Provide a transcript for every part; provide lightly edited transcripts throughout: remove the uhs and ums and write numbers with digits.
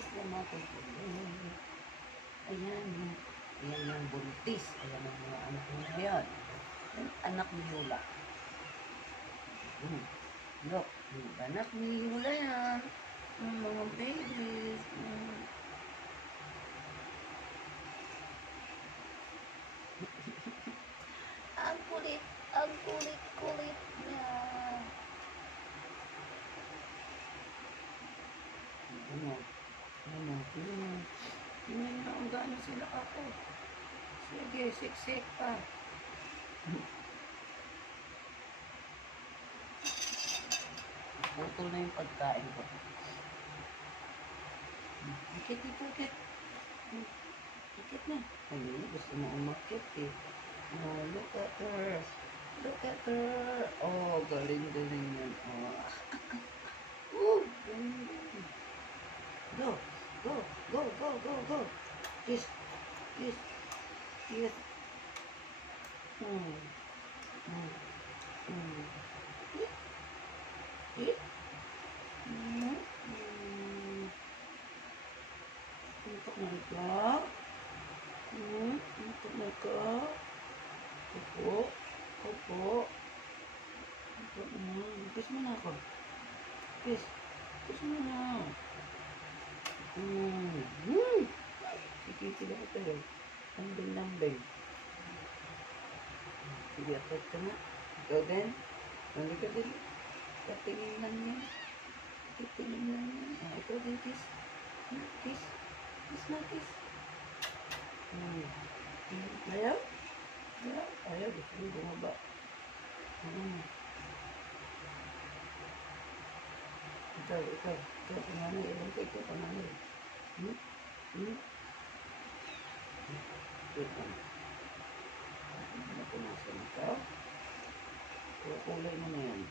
buntis na matutuloy. Ayan, ayan yung buntis. Ayan ang mga anak mo na yan. Anak ni Yula. Look, yung anak ni Yula yan. Yung mga babies. Ang kulit niya. Tingnan na kung gaano sila ako. Sige, siksik pa. Putol na yung pagkain ko. Ikit. Ikit na. Ay, gusto mo umakit eh. Oh, look at her. Look at her. Oh, galing yan. Oh. Galing. Go. Kiss. Hit. Hit. Untuk mereka. Untuk mereka. Opo. Kiss mo na ako. Kiss mo na. Sige, ito. Lambing. Sige, atat ka na. Ikaw din. Hindi ka din. Katingin lang yan. Ikaw din, kiss. Kiss na. Ayaw? Gusto mo bumaba. Ikaw. Panganay. Ewan ko ikaw, panganay. Napunasan ikaw. Kulay mo na yan.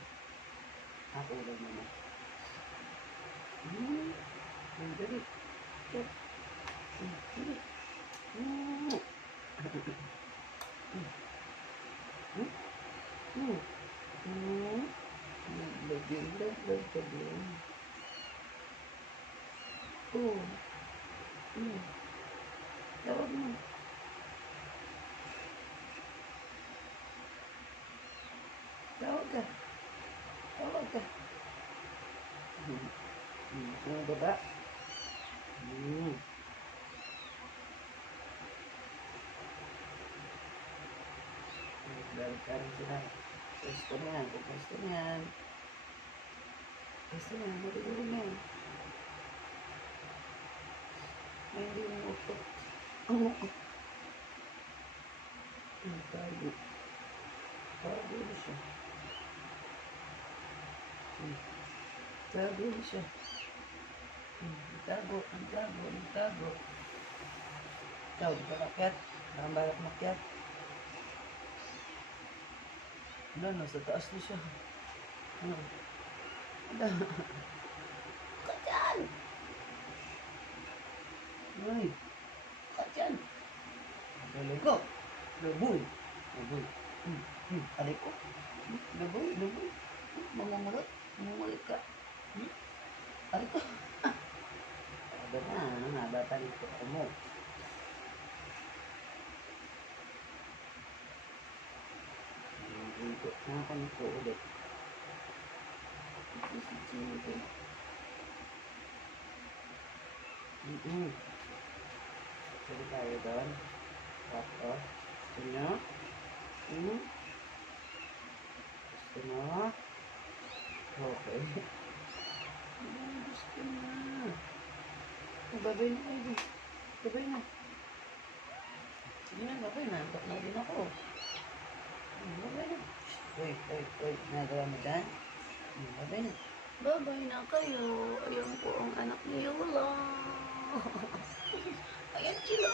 Kulay mo na. Dali. Tawag mo. Tawag ka. Ano baba? Balik sila. Pwesto na yan. Matulog na yan. Ay, hindi mo utot. Tago. Tago na siya. Tago. Ikaw, di ka makyat? Nakabalak makyat? Nasa taas na siya. Kachan! Kachan! Lago! Laboy! Aray ko! Laboy! Mangungulit ka! Aray ko! Nabatalik ko mo. Nakakanip ko ulit. Sige tayo doon. Tapos, gusto nyo? Gusto nyo? Okay. Gusto nyo? Babay na kayo. Babay na. Sige na, babay na. Antok na din ako. Babay na. Wait. Nagawa mo dyan? Babay na. Babay na kayo. Ayan po ang anak ni Yula. Ayan sila.